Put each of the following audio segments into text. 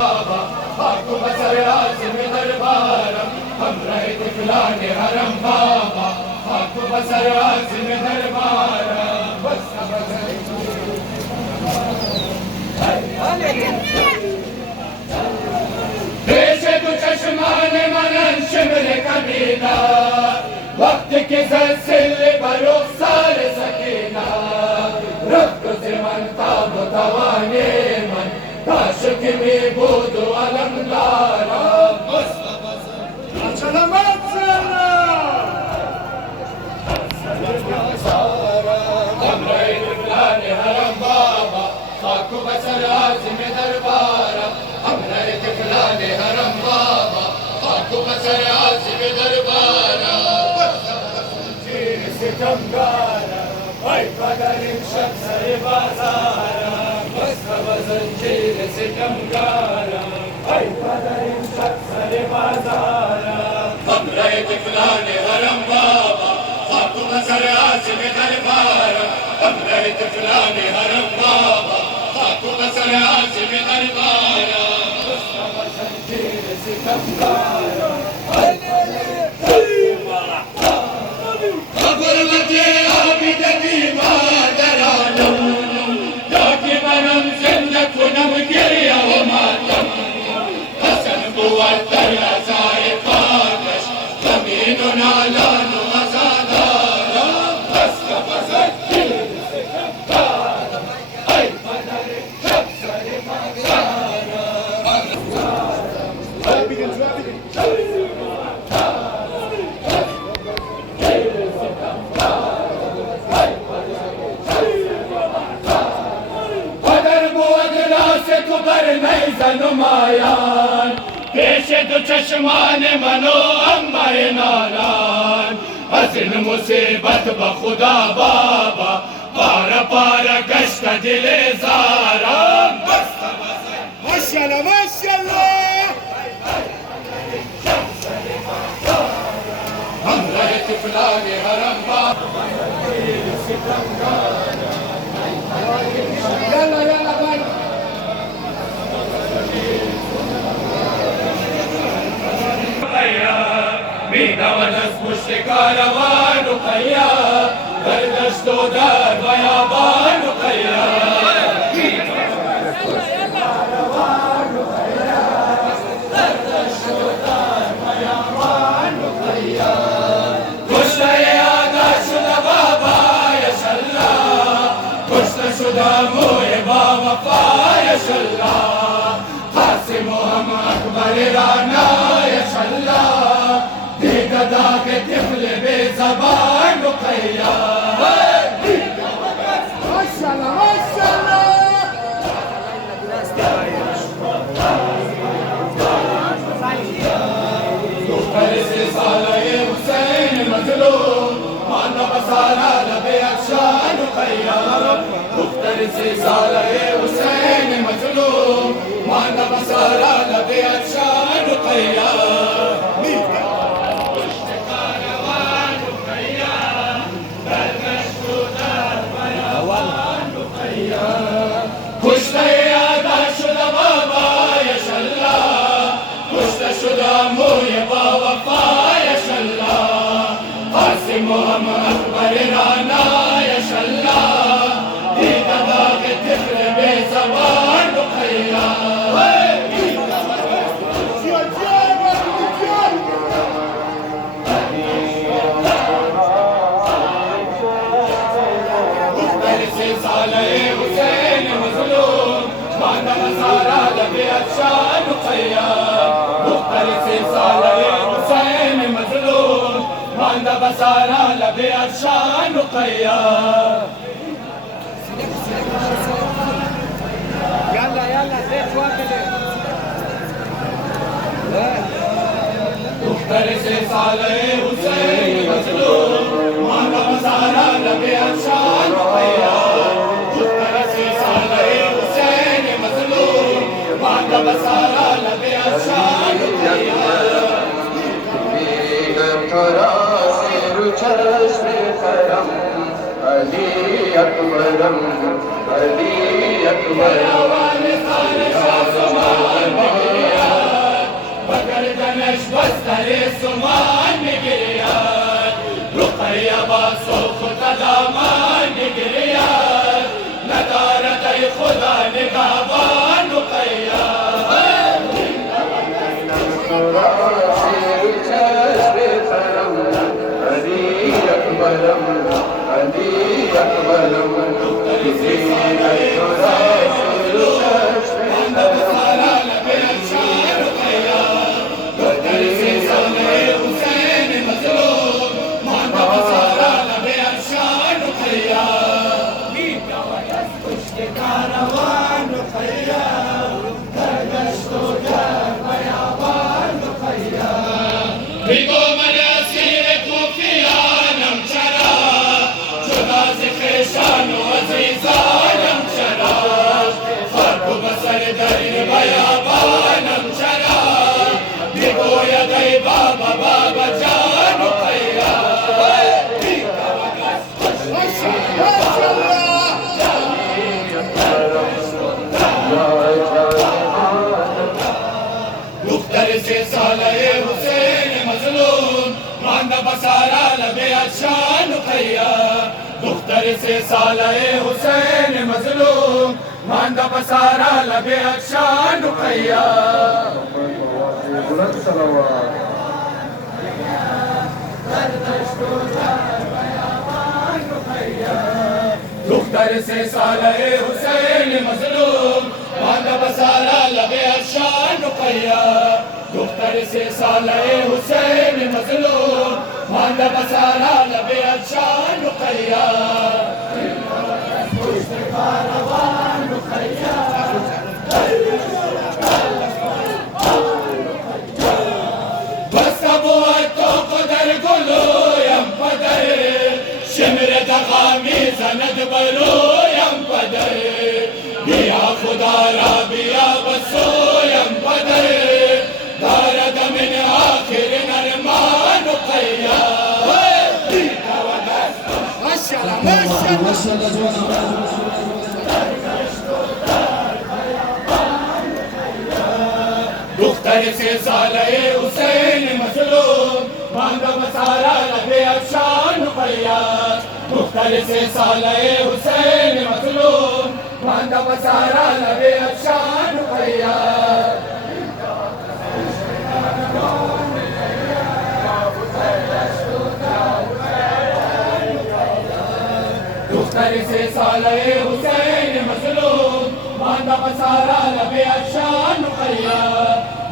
बाबा हाकु बसर आज़िम दरबारम हम रहे तिफलाने हरम बाबा हाकु बसर आज़िम दरबारम बस पेशे तु चश्माने मनन शिमर कमीना वक्त की ज़लज़िल बरुखसार सकीना रफ्त ज़िमन ताब तवाने मन ताशक में बोधो अलमदारा हमरे तिफलाने हरम बाबा खाकु बसर आज़िम दरबारा हमरे तिफलाने हरम बाबा खाकु बसर आज़िम दरबारा सितमगारा ऐ कदर शख्स बाज़ारा ज़ंजीर सितमगारा ऐ कदर शख्स बाज़ारा हमरे तिफलाने हरम बाबा खाकु बसर आज़िम दरबारा हमरे तिफलाने हरम बाबा खाकु बसर आज़िम दरबारा ज़ंजीर सितमगारा खबर बजे आबिद दीवादरानम जाके बनम जिन्नत नम गिरिया हो मातम हसन बुआ दरिया साए पागश जमीन नालानो आजादारा बस का बसर से कबारा ऐ बदर शख्स बाज़ारा नुमायान पेशे तो चश्मान मनो अम्माए नारान हसन मुसीबत बखुदा बाबा पारा पारा गश्त दिले ज़ारा माशाअल्लाह माशाअल्लाह हम रहे तिफलाने हरम बाबा यल्ला यल्ला भाई मीना वनस मुश्किल वानु खैया गर्दश तो दर बयाबान खैया कुश्ता यादा शुदा बाबा यशल्ला कुश्ता शुदा मोए बाबा पायशल्ला कासिम हम अकबर राना यशल्ला दिगदा के तिफल बेज़बान रुक़ैया माशाअल्लाह माशाअल्लाह दुख्तर से साले हुसैन मज़लूम माना बसारा लबे अफशान रुक़ैया दुख्तर से साले हुसैन मज़लूम माना बसारा लबे अफशान रुक़ैया मोहम्मद अकबर राना यशल्ला दिगदा के तिफल बेज़बान रुक़ैया दुख्तर से साले हुसैन मज़लूम माना बसारा लबे अफशान रुक़ैया दुख्तर से साले हुसैन मज़लूम माना बसारा लबे अफशान रुक़ैया يلا يلا زيت واكل दुख्तर से साले हुसैन मज़लूम माना बसारा लबे अफशान रुक़ैया दुख्तर से साले हुसैन मज़लूम माना बसारा लबे Afshan रुक़ैया Ali अकबरम Ali Akbar निगाबान Ruqaiya Rigo manasir kufiyanam chara Juda zikhishan azizanam chara Farku basar darin bayabanam chara Rigo yadai baba baba janu kaya Mukhtar se salaye Hussein mazloom Manda basara labe ashan khayya Mukhtar se salaye Hussein mazloom Manda basara labe ashan khayya Mukhtar se salaye Hussein mazloom Manda basara labe ashan khayya Mukhtar se salaye Hussein mazloom Manda basara labe ashan khayya Basabu ato qadar gulu yam padar Shimr dagami zanad baru yam padar Biya khuda ra biya baso yam padar Darad min akhir narman khayya Maşallah maşallah. Mukhtar se salaye Hussein mazloom Manda basara labe ashan khayya Mukhtar se salaye Hussein mazloom Manda basara labe ashan khayya Mukhtar se salaye Hussein mazloom Manda basara labe ashan khayya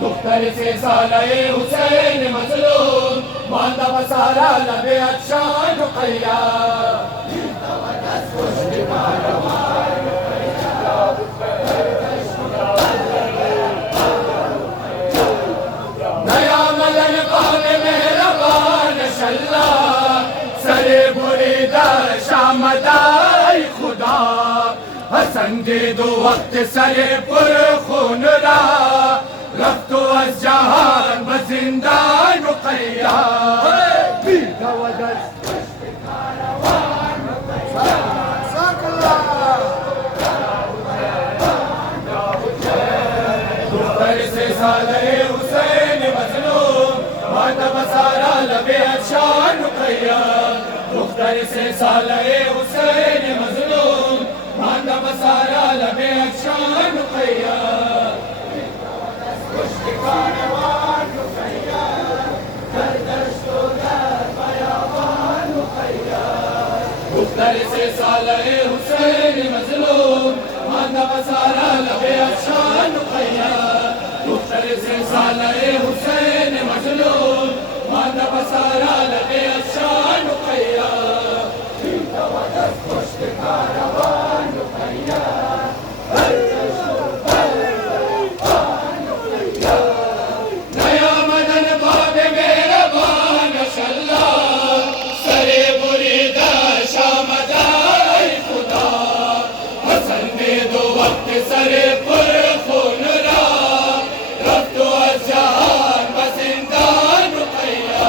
Mukhtar se salaye Hussein mazloom Manda basara labe ashan khayya Naya malan paane mehraban shalla Sare burida shamadai khuda Hasan de do waqt sare pur khun ra Raftu az jahan ba zindan ruqayya Bida wadas Mukhtar se salaye Hussein mazloom Manda basara labe ashan khayya Mukhtar se salaye Hussein mazloom Manda basara labe ashan khayya Mukhtar se salaye Hussein mazloom Manda basara labe ashan khayya Mukhtar se salaye Hussein mazloom Manda basara labe ashan khayya Naya madan baab mera ban shalla Sare burida shamadai khuda Hasan de do waqt sare pur khun ra Raftu az jahan ba zindan khayya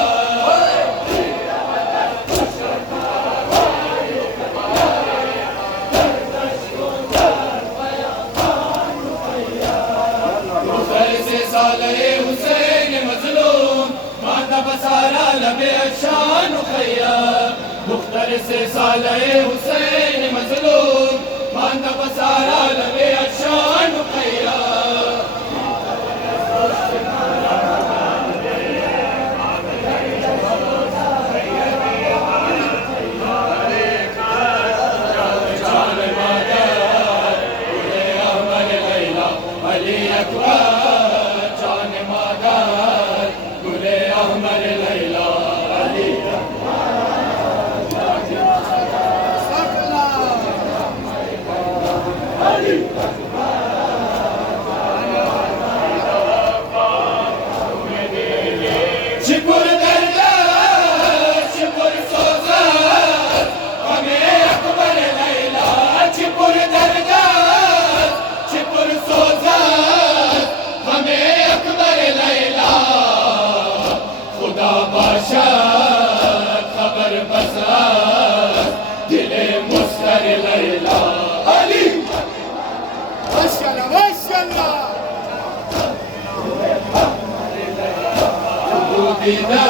Mukhtar se salaye Hussein mazloom Manda basara labe ashan khayya Mukhtar se salaye Hussein mazloom Manda basara labe ashan Akbar जान मादर गुले अहमर लैला अली शिपुर दर्जा शिपुर सोजा हमें अकबर लैला शिपुर दर्जा शिपुर सोजा हमें अकबर लैला खुदा बादशाह खबर बसा दिले मुस्तर लैला अली माशाल्लाह माशाल्लाह दीदा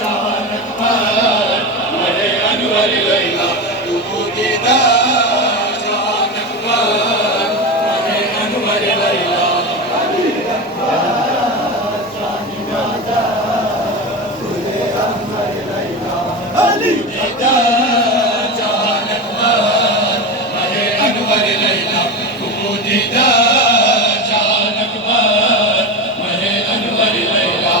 जान अकबर मरे अनवर लैला तू दीदा जान अकबर मरे अनवर लैला अली दीदा जान अकबर मरे अनवर लैला तू दीदा जान अकबर मरे अनवर लैला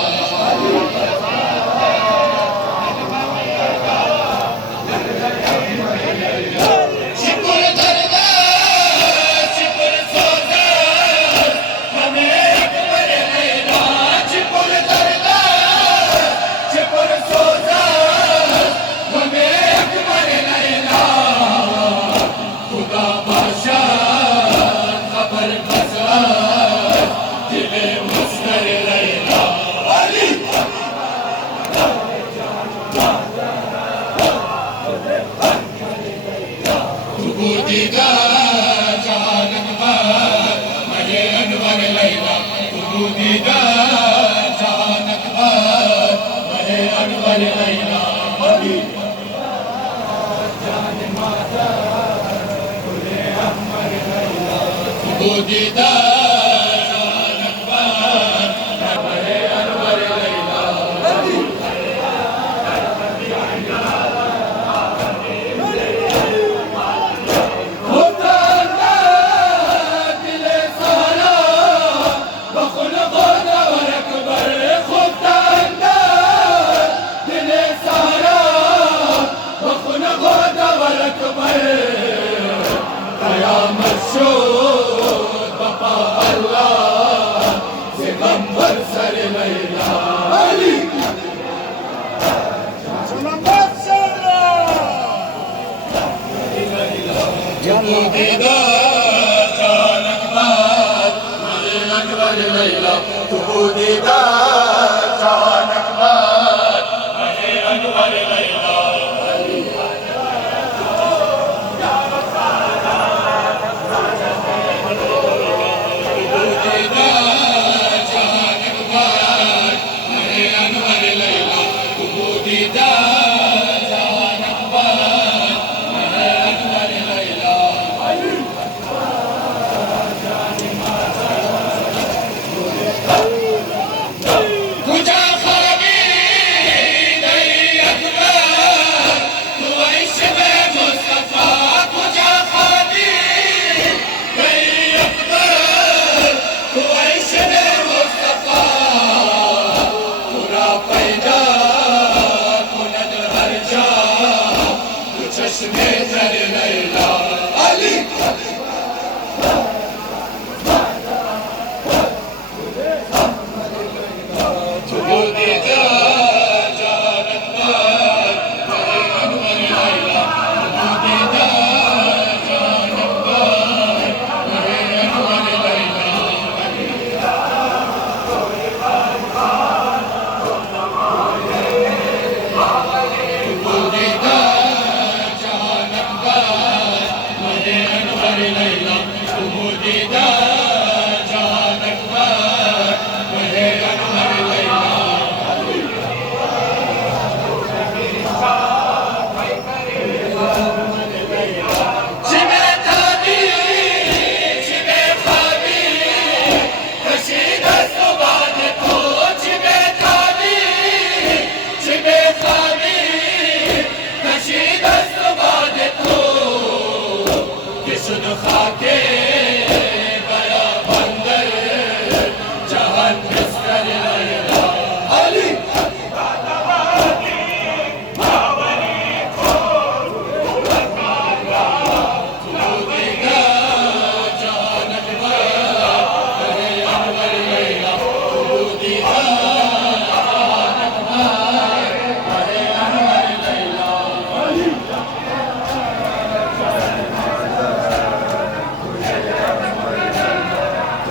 शिपुर दर्जा शिपुर सोजा हमें अकबर लैला शिपुर दर्जा शिपुर सोजा हमें अकबर लैला खुदा बादशाह खबर बसा दिले मुस्तर लैला अली दीदा जान अकबर मरे अनवर लैला तू दीदा जान अकबर मरे अनवर लैला अली तू दीदा जान अकबर मरे अनवर लैला अली खुदा दिल सारा बखुल खुदा वर अकबर खुदा दिल सारा बखुल खुदा वर अकबर कयामत शो बपा अल्लाह से गंबर सर लैला अली तू दीदा जान अकबर मरे अनवर लैला तू दीदा जान अकबर मरे अनवर लैला तू दीदा जान अकबर मरे अनवर लैला तू दीदा जान अकबर मरे अनवर लैला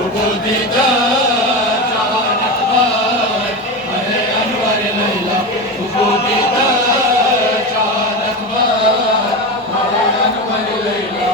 उबूदीदा जान अकबर महे अनवर लैला उबूदीदा जान अकबर महे अनवर लैला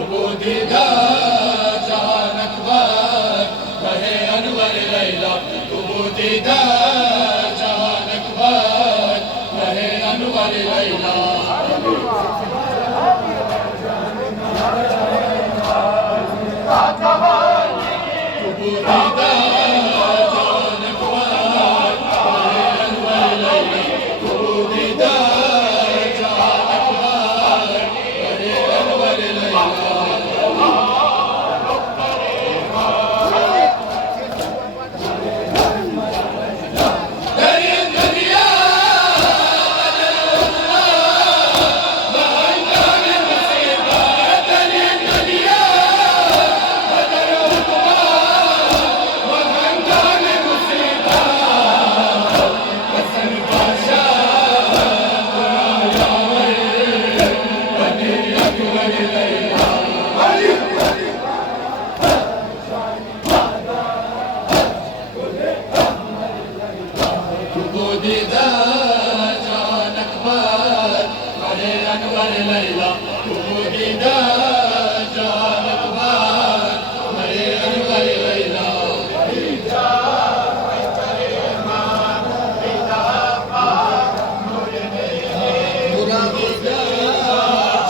उबूदीदा जान अकबर महे अनवर लैला उबूदीदा जान अकबर महे अनवर लैला उबूदीदा जान अकबर महे अनवर लैला उबूदीदा जान अकबर महे अनवर लैला उबूदीदा जान अकबर महे अनवर लैला उबूदीदा जान अकबर महे अनवर लैला उबूदीदा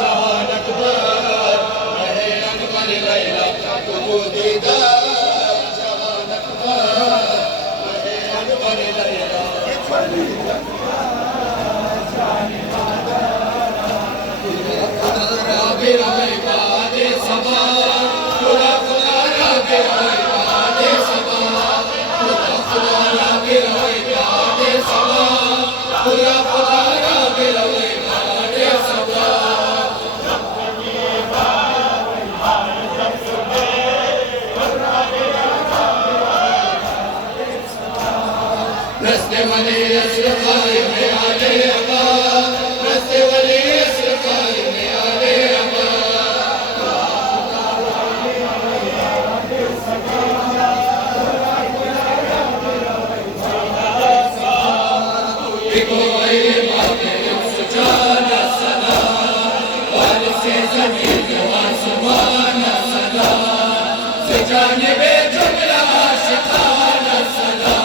जान अकबर महे अनवर लैला उबूदीदा जान अकबर महे अनवर लैला रस्ते वाले असरफाई में आले अबा रस्ते वाले असरफाई में आले अबा इको ये बातें सुजाना सदा वाले से ज़मीन आसमान सदा से जाने बे जुमला आशिकाना सदा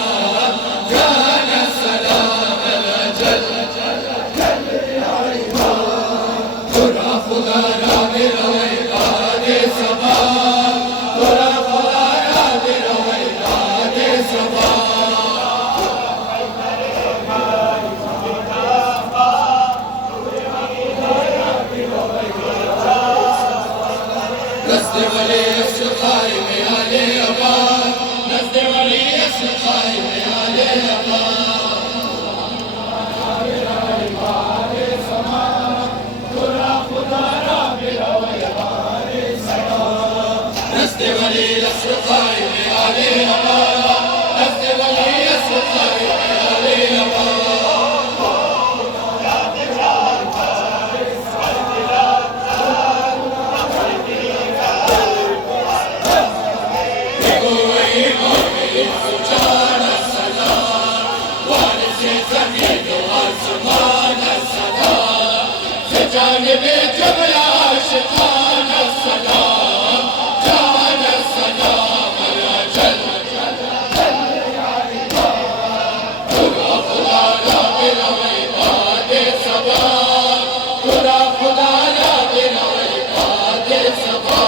रस्ते वाले असरफाई में आले अबा रस्ते वाले असरफाई में आले अबा रस्ते वाले असरफाई में आले अबा रस्ते वाले असरफाई में आले अबा जाने बे जुमला आशिकाना सदा जान सदा मना चल खुदा खुदा ला मेरा दे सबा खुदा खुदा ला मेरा दे सबा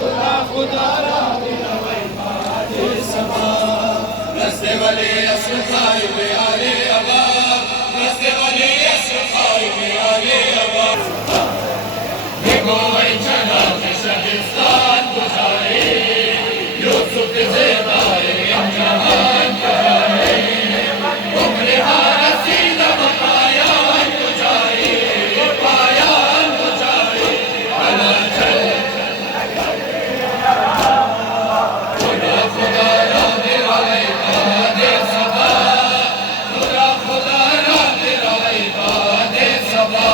खुदा खुदा ला मेरा दे सबा रस्ते वाले असर कायम आले अबा दस्ते वली असर कायम आले अबा ये गोई चला शबिस्तान गुजारे यूसुफ ज़ेबाए जहान गुजारे उम्र हारा सीधा पायान गुजारे पायान गुजारे अला चल खुदा खुदा राम राय बादे सबा खुदा खुदा राम राय बादे सबा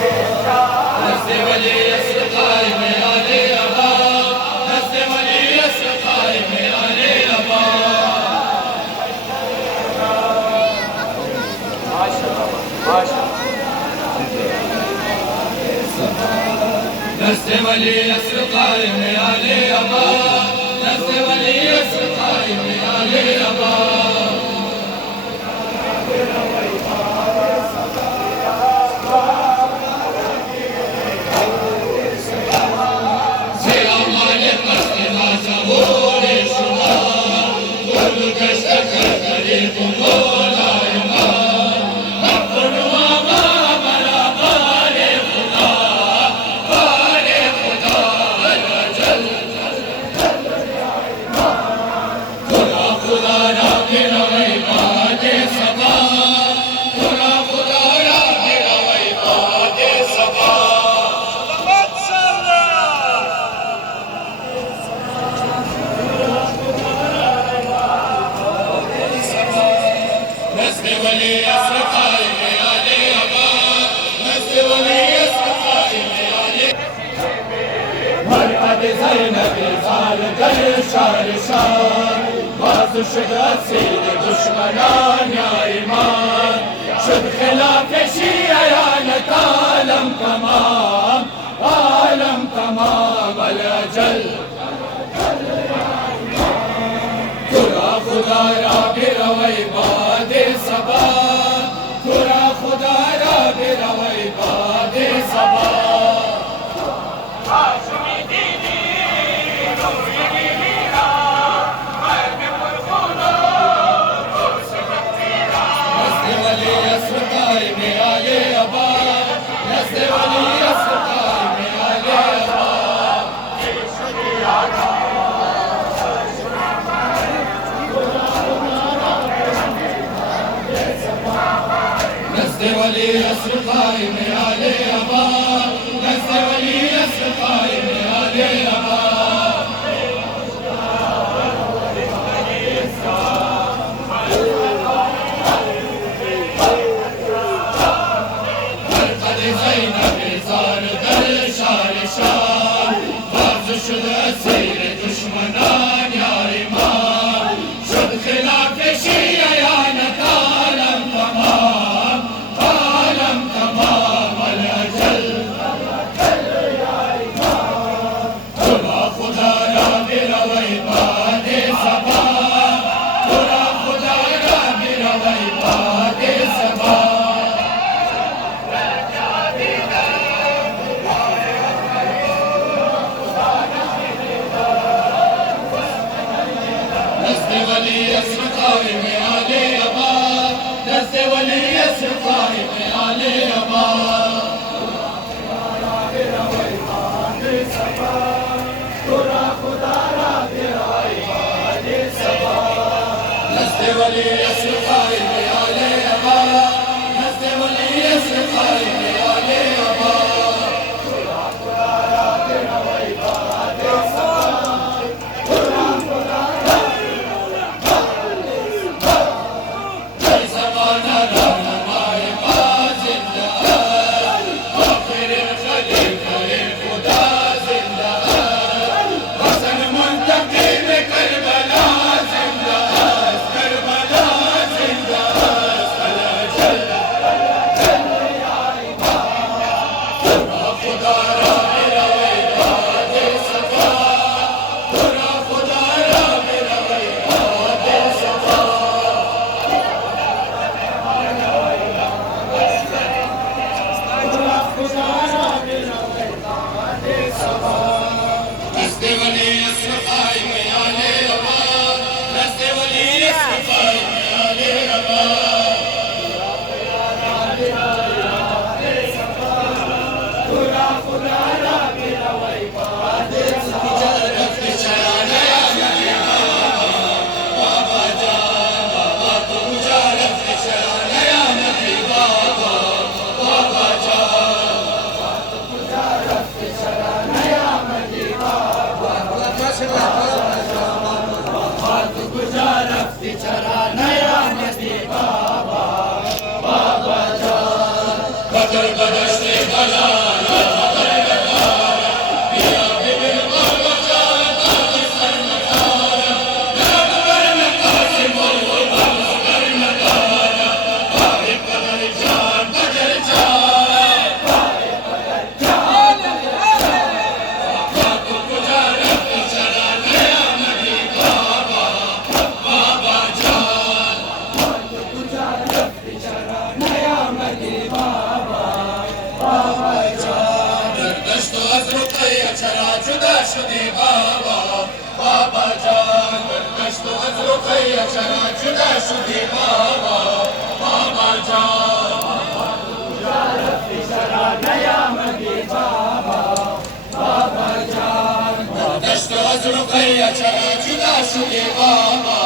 दस्ते वली असर कायम आले अबा दस्ते वली असर कायम आले अबा दस्ते वली असर कायम आले अबा दस्ते वली असर कायम आले अबा से अमाले पस्ते राजा बोले शुदा गुल गश्त करे मोला ईमान अपनो आमा बरा बारे खुदा जल खुदा खुदा राम रवै बादे सबा खुदा खुदा राम रवै बादे सबा दस्ते वली असर कायम आले अबा दस्ते वली असर कायम आले मरकद ज़ैनब ज़ाल दर शार शान बाज़ शुद असीर दुश्मनान या ईमान शुद खिलाफ शियान आलम तमाम अल अजल खुदा खुदा राब रवै बादे सबा खुदा खुदा राब रवै बादे सबा दस्ते वली असर कायम आले अबा दस्ते वली असर कायम आले अबा दस्ते वली असर कायम आले अबा दस्ते वली असर कायम आले अबा मरकद ज़ैनब ज़ाल दर शार शान बाज़ शुद असीर दुश्मनान या ईमान शुद खिलाफ शियान आलम तमाम अल अजल खुदा खुदा राम रवै बादे सबा खुदा खुदा राम रवै बादे सबा दस्ते वली असर कायम आले अबा दस्ते वली असर कायम आले अबा दस्ते वली असर कायम आले अबा दस्ते वली असर कायम आले अबा ज़माना रहनुमाए बाज़िंदा आखिर खलीफा खुदा जिंदा हसन मुंतकिम करबला जिंदा अला जल खुदा राम रवै बादे सबा खुदा खुदा राम रवै बादे सबा खुदा खुदा राम चरा जुदा शुदी बाबा बाबा जान दश्त अज रुकैया चरा जुदा शुदी बाबा बाबा जान चरा नया मदी बाबा बाबा जान दश्त अज रुकैया चरा जुदा शुदी बाबा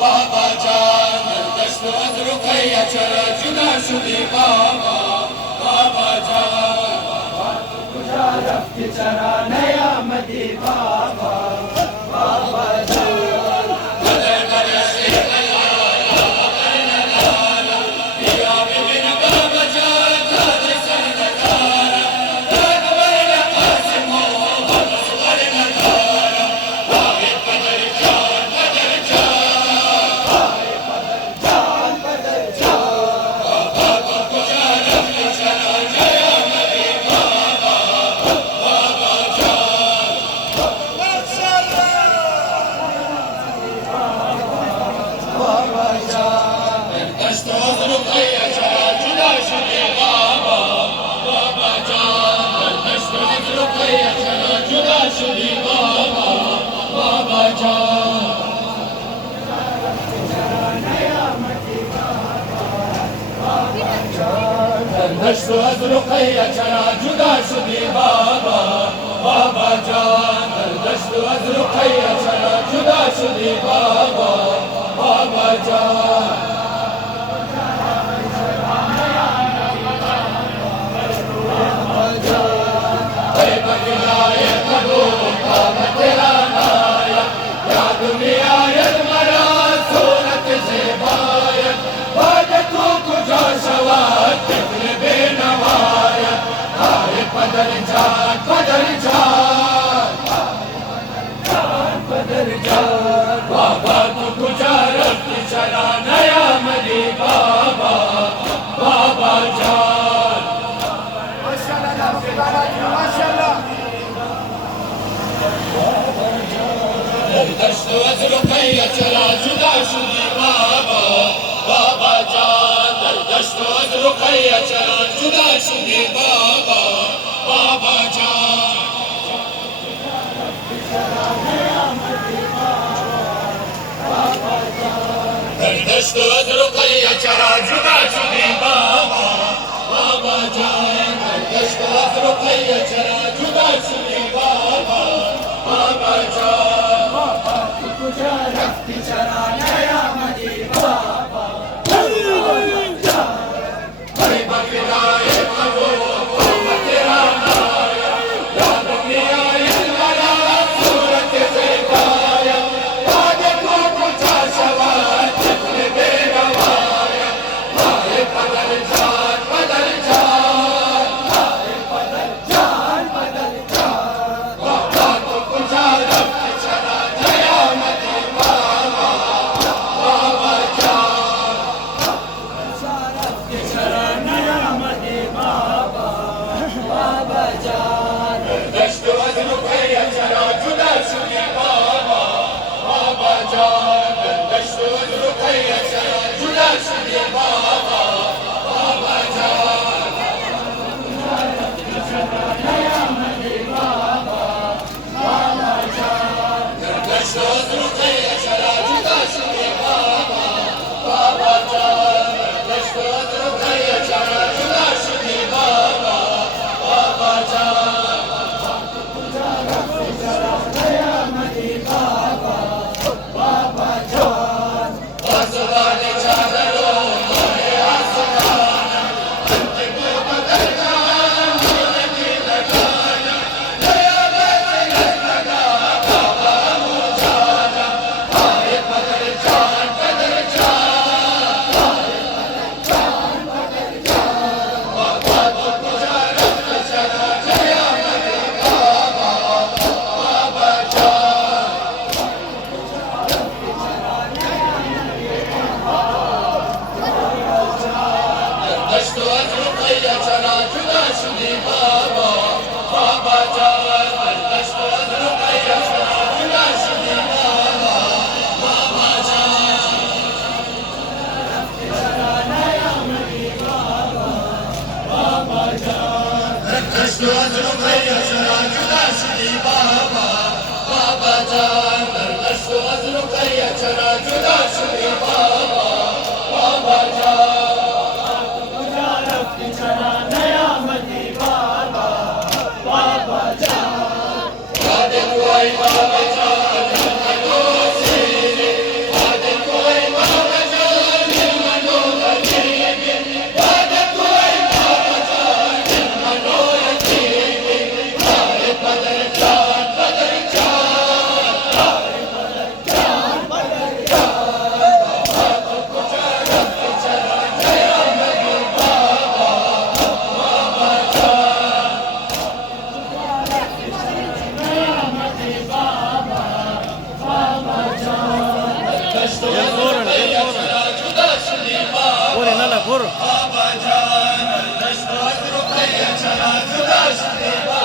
बाबा जान दश्त अज रुकैया चरा जुदा शुदी बाबा बाबा जान चरा नया मदी बाबा बाबा जान बदर बरसे पिया बिन बाबा जान दाद सर नकारा दाद वर कासिम मोहम्मद सर नकारा आए बदर जान बदर जान बाबा को गुजारा चरा नया मदी बाबा बाबा जान बाबा जान दश्त अज रुकैया चरा जुदा शुदी बाबा बाबा जान दश्त अज रुकैया चरा जुदा शुदी बाबा बाबा जान दश्त अज रुकैया चरा जुदा शुदी बाबा बाबा जान दश्त अज रुकैया चरा जुदा शुदी बाबा बाबा जान पदर जान पदर जान बाबा को गुजारत चला नया मदी बाबा बाबा जान दश्त अज रुकैया चला जुदा शुदी बाबा बाबा जान दश्त अज रुकैया चला जुदा शुदी बाबा बाबा जान दश्त अज रुकैया चरा जुदा शुदी बाबा बाबा जान दश्त अज रुकैया चरा जुदा शुदी बाबा बाबा जान बाबा को गुजारत चरा नया मदी बाबा बाबा जान बड़े बकराए कबो तेरा नाया याद किया इल्ला सूरत से गाया आज को कुछ सवाल जितने बेनवाया आए बदल जान बदल जान आए बदल जान बाबा को गुजारत चला नया मदी बाबा دشتو از رقیه چرا جدا شدی بابا بابا جان در دشتو از رقیه چرا جدا شدی بابا بابا جان کجا رفتی چرا نیامدی بابا بابا جان یاد کوی بابا جان منو سیدی یاد کوی بابا جان منو غریبی یاد کوی بابا جان منو یتیمی یاد بدر جان بدر جان یاد بدر جان بدر جان بابا کجا رفتی چرا نیامدی بابا بابا جان نیامدی بابا بابا جان دشتو از رقیه چرا جدا شدی بابا بابا جان دشتو از رقیه چرا جدا شدی بابا